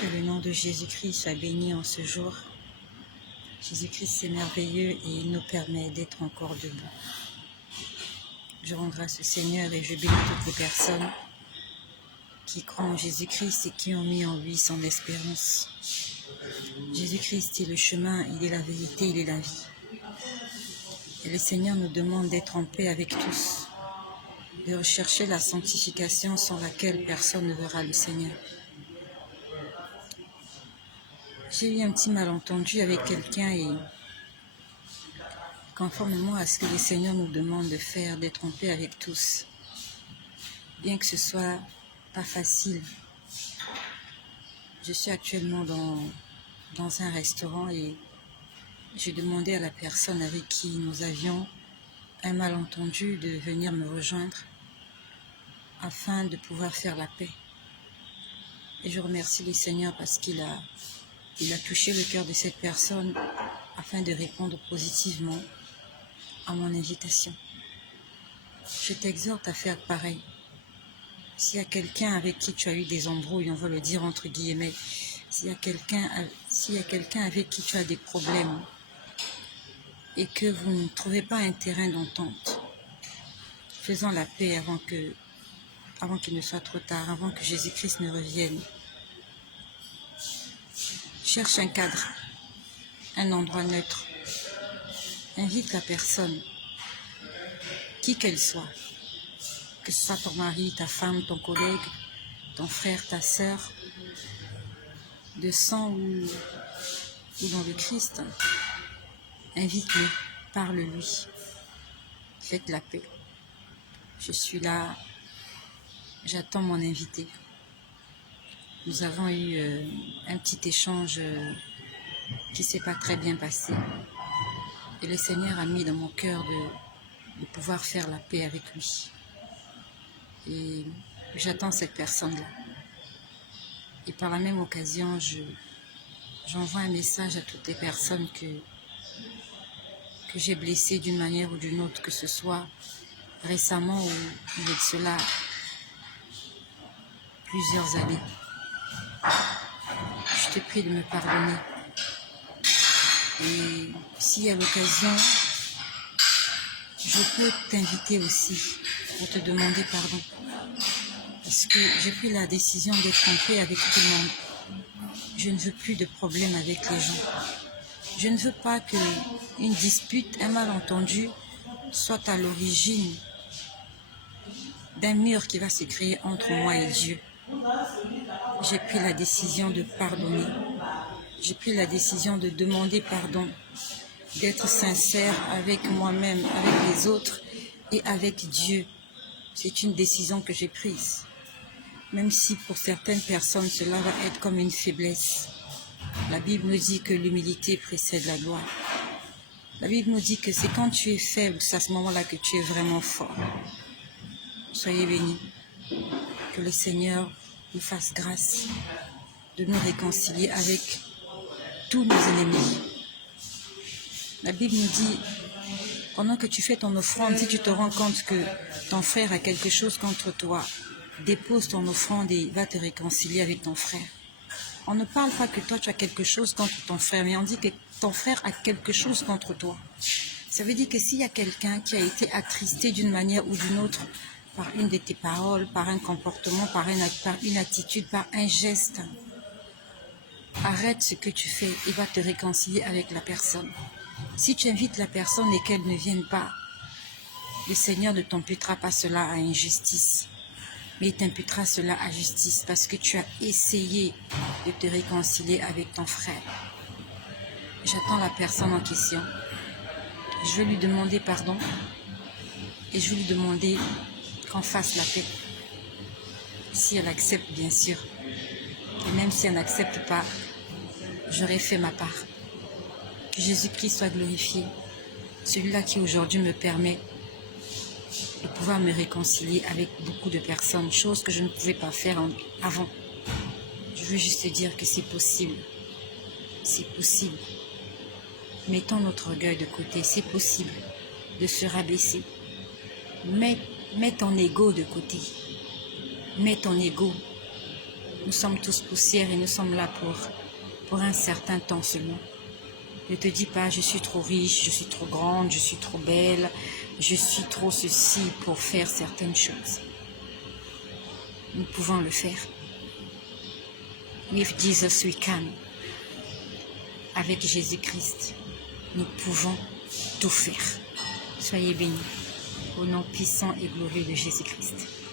Que le nom de Jésus-Christ soit béni en ce jour. Jésus-Christ est merveilleux et il nous permet d'être encore debout. Je rends grâce au Seigneur et je bénis toutes les personnes qui croient en Jésus-Christ et qui ont mis en lui son espérance. Jésus-Christ est le chemin, il est la vérité, il est la vie. Et le Seigneur nous demande d'être en paix avec tous, de rechercher la sanctification sans laquelle personne ne verra le Seigneur. J'ai eu un petit malentendu avec quelqu'un et conformément à ce que le Seigneur nous demande de faire, d'être en paix avec tous, bien que ce soit pas facile. Je suis actuellement dans un restaurant et j'ai demandé à la personne avec qui nous avions un malentendu de venir me rejoindre afin de pouvoir faire la paix. Et je remercie le Seigneur parce qu'il a touché le cœur de cette personne afin de répondre positivement à mon invitation. Je t'exhorte à faire pareil. S'il y a quelqu'un avec qui tu as eu des embrouilles, on va le dire entre guillemets, s'il y a quelqu'un avec qui tu as des problèmes et que vous ne trouvez pas un terrain d'entente, faisons la paix avant qu'il ne soit trop tard, avant que Jésus-Christ ne revienne. Cherche un cadre, un endroit neutre. Invite la personne, qui qu'elle soit, que ce soit ton mari, ta femme, ton collègue, ton frère, ta sœur, de sang ou dans le Christ. Invite-le, parle-lui, faites la paix. Je suis là, j'attends mon invité. Nous avons eu un petit échange qui ne s'est pas très bien passé. Et le Seigneur a mis dans mon cœur de pouvoir faire la paix avec lui. Et j'attends cette personne-là. Et par la même occasion, j'envoie un message à toutes les personnes que j'ai blessées d'une manière ou d'une autre, que ce soit récemment ou il y a de cela plusieurs années. Je te prie de me pardonner. Et s'il y a l'occasion, je peux t'inviter aussi pour te demander pardon. Parce que j'ai pris la décision d'être en paix avec tout le monde. Je ne veux plus de problème avec les gens. Je ne veux pas qu'une dispute, un malentendu soit à l'origine d'un mur qui va se créer entre moi et Dieu. J'ai pris la décision de pardonner. J'ai pris la décision de demander pardon, d'être sincère avec moi-même, avec les autres et avec Dieu. C'est une décision que j'ai prise. Même si pour certaines personnes, cela va être comme une faiblesse. La Bible nous dit que l'humilité précède la gloire. La Bible nous dit que c'est quand tu es faible, c'est à ce moment-là que tu es vraiment fort. Soyez bénis. Que le Seigneur nous fasse grâce de nous réconcilier avec tous nos ennemis. La Bible nous dit, pendant que tu fais ton offrande, si tu te rends compte que ton frère a quelque chose contre toi, dépose ton offrande et va te réconcilier avec ton frère. On ne parle pas que toi tu as quelque chose contre ton frère, mais on dit que ton frère a quelque chose contre toi. Ça veut dire que s'il y a quelqu'un qui a été attristé d'une manière ou d'une autre par une de tes paroles, par un comportement, par une attitude, par un geste, arrête ce que tu fais et va te réconcilier avec la personne. Si tu invites la personne et qu'elle ne vienne pas, le Seigneur ne t'imputera pas cela à injustice, mais il t'imputera cela à justice parce que tu as essayé de te réconcilier avec ton frère. J'attends la personne en question. Je vais lui demander pardon et je vais lui demander qu'on fasse la paix. Si elle accepte, bien sûr. Et même si elle n'accepte pas, j'aurai fait ma part. Que Jésus-Christ soit glorifié, celui-là qui aujourd'hui me permet de pouvoir me réconcilier avec beaucoup de personnes, chose que je ne pouvais pas faire avant. Je veux juste te dire que c'est possible. C'est possible. Mettons notre orgueil de côté, c'est possible de se rabaisser. Mets ton ego de côté. Mets ton ego. Nous sommes tous poussière et nous sommes là pour un certain temps seulement. Ne te dis pas, je suis trop riche, je suis trop grande, je suis trop belle, je suis trop ceci pour faire certaines choses. Nous pouvons le faire. With Jesus we can. Avec Jésus-Christ, nous pouvons tout faire. Soyez bénis. Au nom puissant et glorieux de Jésus-Christ.